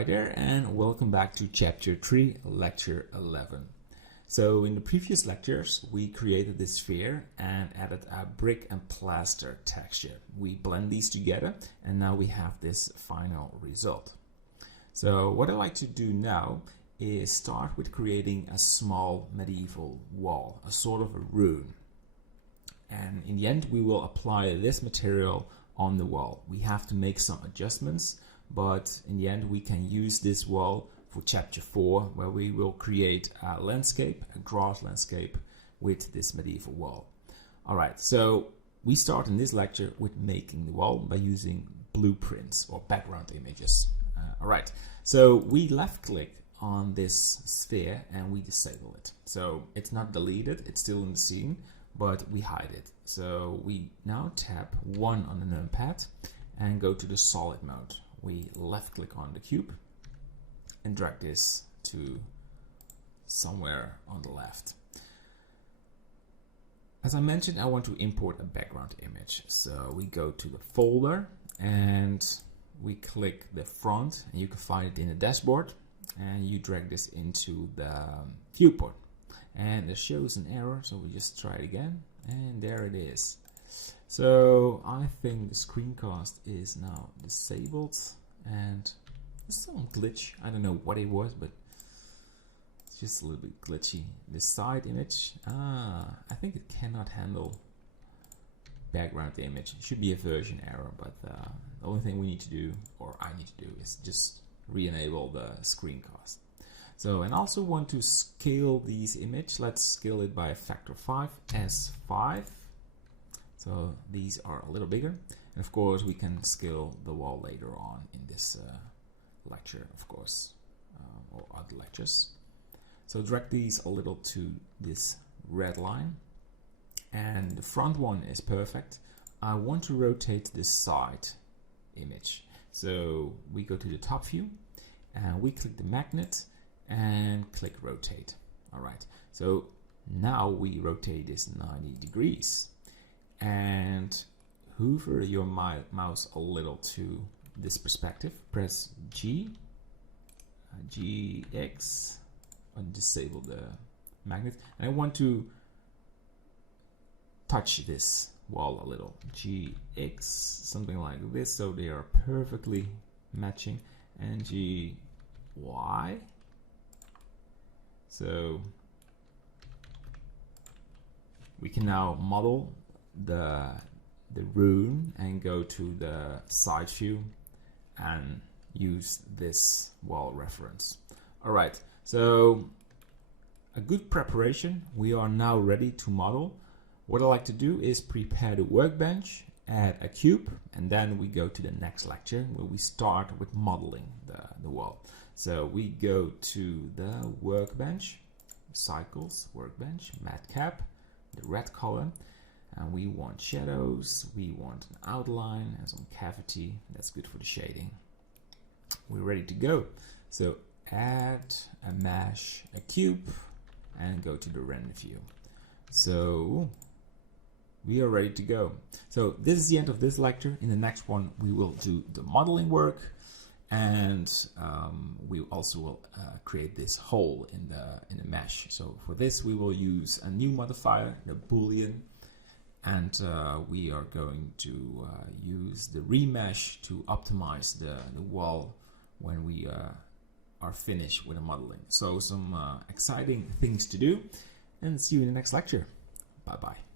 Hi there and welcome back to Chapter 3, Lecture 11. So in the previous lectures we created this sphere and added a brick and plaster texture. We blend these together and now we have this final result. So what I like to do now is start with creating a small medieval wall, a sort of a rune. And in the end we will apply this material on the wall. We have to make some adjustments, but in the end we can use this wall for chapter 4, where we will create a landscape, a grass landscape with this medieval wall. Alright, so we start in this lecture with making the wall by using blueprints or background images. Alright, so we left click on this sphere and we disable it. So it's not deleted, it's still in the scene, but we hide it. So we now tap 1 on the numpad and go to the solid mode. We left click on the cube and drag this to somewhere on the left. As I mentioned, I want to import a background image. So we go to the folder and we click the front, and you can find it in the dashboard, and you drag this into the viewport. And it shows an error, so we just try it again, and there it is. So I think the screencast is now disabled and there's some glitch. I don't know what it was, but it's just a little bit glitchy. The side image, I think it cannot handle background image. It should be a version error, but the only thing we need to do, or I need to do, is just re-enable the screencast. So, and also want to scale these image. Let's scale it by a factor 5, S5. So these are a little bigger, and of course we can scale the wall later on in this lecture, of course, or other lectures. So drag these a little to this red line, and the front one is perfect. I want to rotate the side image. So we go to the top view and we click the magnet and click rotate. All right, so now we rotate this 90 degrees. And hover your mouse a little to this perspective. Press G, GX, and disable the magnet. And I want to touch this wall a little. GX, something like this, so they are perfectly matching. And GY. So we can now model the rune and go to the side view and use this wall reference. Alright, so a good preparation. We are now ready to model. What I like to do is prepare the workbench, add a cube, and then we go to the next lecture where we start with modeling the wall. So we go to the workbench, cycles, workbench, matcap, the red color. And we want shadows, we want an outline and some cavity. That's good for the shading. We're ready to go. So add a mesh, a cube, and go to the render view. So we are ready to go. So this is the end of this lecture. In the next one we will do the modeling work, and we also will create this hole in the mesh. So for this we will use a new modifier, the boolean. And we are going to use the remesh to optimize the wall when we are finished with the modeling. So some exciting things to do, and see you in the next lecture. Bye bye.